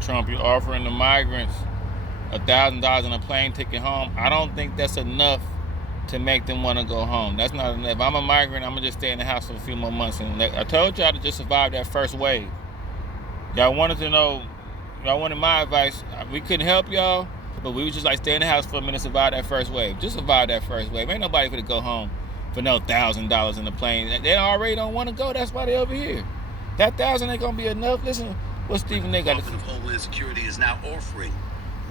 Trump, you're offering the migrants $1,000 on a plane ticket home. I don't think that's enough to make them want to go home. That's not enough. If I'm a migrant, I'm gonna just stay in the house for a few more months. And I told y'all to just survive that first wave. Y'all wanted to know, y'all wanted my advice. We couldn't help y'all, but we would just like stay in the house for a minute, survive that first wave. Just survive that first wave. Ain't nobody gonna go home for no $1,000 in the plane. They already don't want to go. That's why they over here. That 1,000 ain't gonna be enough. Listen, what Stephen A. got to say. The Department of Homeland Security is now offering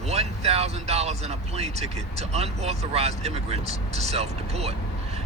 $1,000 in a plane ticket to unauthorized immigrants to self-deport.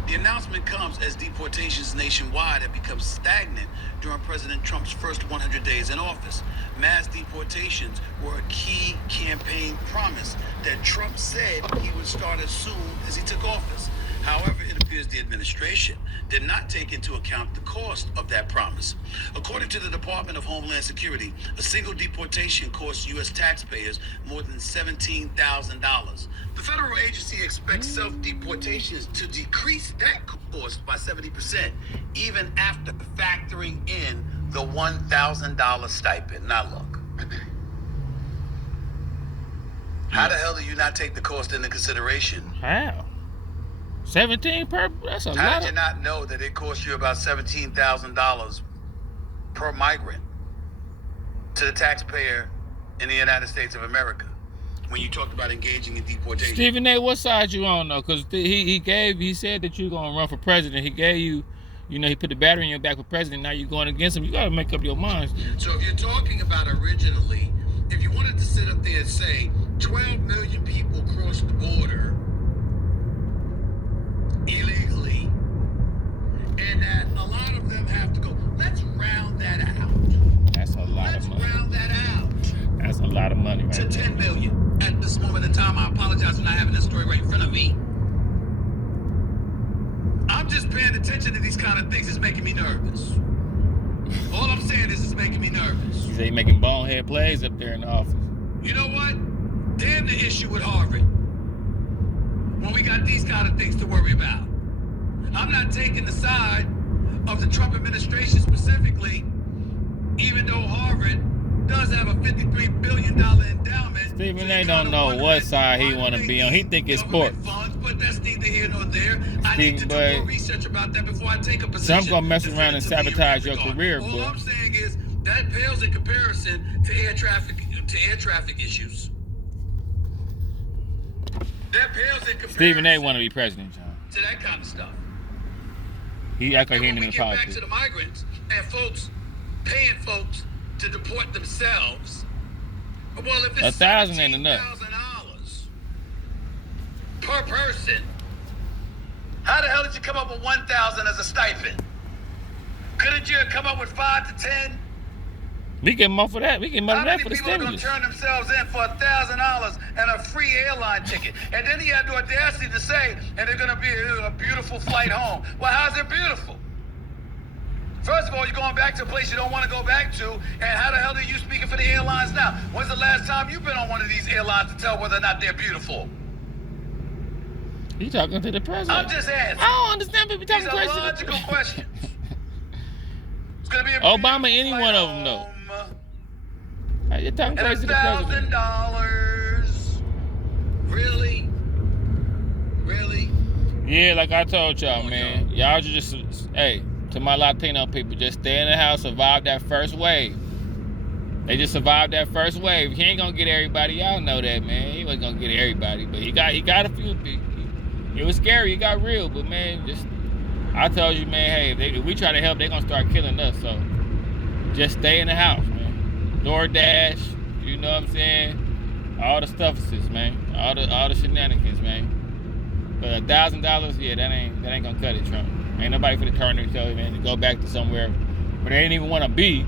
The announcement comes as deportations nationwide have become stagnant during President Trump's first 100 days in office. Mass deportations were a key campaign promise that Trump said he would start as soon as he took office. However, it appears the administration did not take into account the cost of that promise. According to the Department of Homeland Security, a single deportation costs U.S. taxpayers more than $17,000. The federal agency expects self-deportations to decrease that cost by 70%, even after factoring in the $1,000 stipend. Now look, how the hell do you not take the cost into consideration? How? 17 per? That's a lot. How did you not know that it costs you about $17,000 per migrant to the taxpayer in the United States of America when you talked about engaging in deportation? Stephen A., what side you on though? Because he said that you're gonna run for president. He gave you, he put the battery in your back for president. Now you're going against him. You gotta make up your mind. So if you're talking about originally, if you wanted to sit up there and say 12 million people crossed the border illegally, and that a lot of them have to go. Let's round that out. That's a lot of money. Let's round that out. That's a lot of money, right? To 10 million. At this moment in time, I apologize for not having this story right in front of me. I'm just paying attention to these kind of things. It's making me nervous. All I'm saying is it's making me nervous. You say you're making bonehead plays up there in the office. You know what? Damn the issue with Harvard. When we got these kind of things to worry about. I'm not taking the side of the Trump administration specifically, even though Harvard does have a $53 billion endowment. Stephen A. don't know what side he want to be on. He think it's sports. Funds, but that's neither here nor there. I need to do more research about that before I take a position. Some gonna mess around and sabotage your career, All boy. I'm saying is that pales in comparison to air traffic issues. That pales in comparison. Stephen A. want to be president, John. To that kind of stuff. He act like he ain't in the politics. Back to the migrants and folks paying folks to deport themselves. Well, if it's $1,000 ain't enough. $17,000 per person, how the hell did you come up with $1,000 as a stipend? Couldn't you have come up with 5 to 10? We get more for that. We get more than that for the How many people are going stimulus. to turn themselves in for $1,000 and a free airline ticket? And then he had the audacity to say, and they're going to be a beautiful flight home. Well, how's it beautiful? First of all, you're going back to a place you don't want to go back to, and how the hell are you speaking for the airlines now? When's the last time you've been on one of these airlines to tell whether or not they're beautiful? You talking to the president? I'm just asking. I don't understand people talking These are crazy. logical questions. It's going to be a Obama, any one of them, though. You're talking And crazy to the president. $1,000. Really? Really? Yeah, like I told y'all, man. Y'all just, hey, to my Latino people, just stay in the house, survive that first wave. They just survived that first wave. He ain't gonna get everybody. Y'all know that, man. He wasn't gonna get everybody, but he got a few people. It was scary. It got real, but man, I told you, man. Hey, if we try to help, they gonna start killing us. So just stay in the house, man. DoorDash, you know what I'm saying? All the stuffuses, man. All the shenanigans, man. But $1,000, yeah, that ain't gonna cut it, Trump. Ain't nobody finna turn themselves, man, to go back to somewhere where they didn't even want to be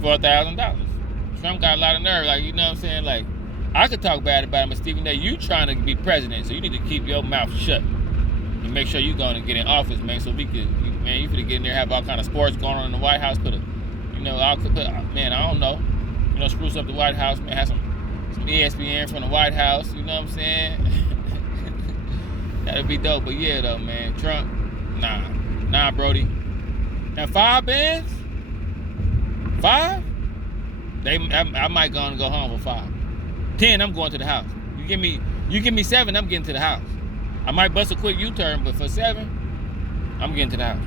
for $1,000. Trump got a lot of nerve, like, you know what I'm saying? Like, I could talk bad about him, but Stephen A., you trying to be president, so you need to keep your mouth shut and make sure you going to get in office, man. So we could, man, you finna get in there, have all kind of sports going on in the White House, man, I don't know, spruce up the White House, man, have some ESPN from the White House, you know what I'm saying? That'd be dope. But yeah, though, man, Trump, nah, Brody. Now 5 bands? 5? I might go and go home for 5. 10, I'm going to the house. You give me 7, I'm getting to the house. I might bust a quick U-turn, but for 7, I'm getting to the house.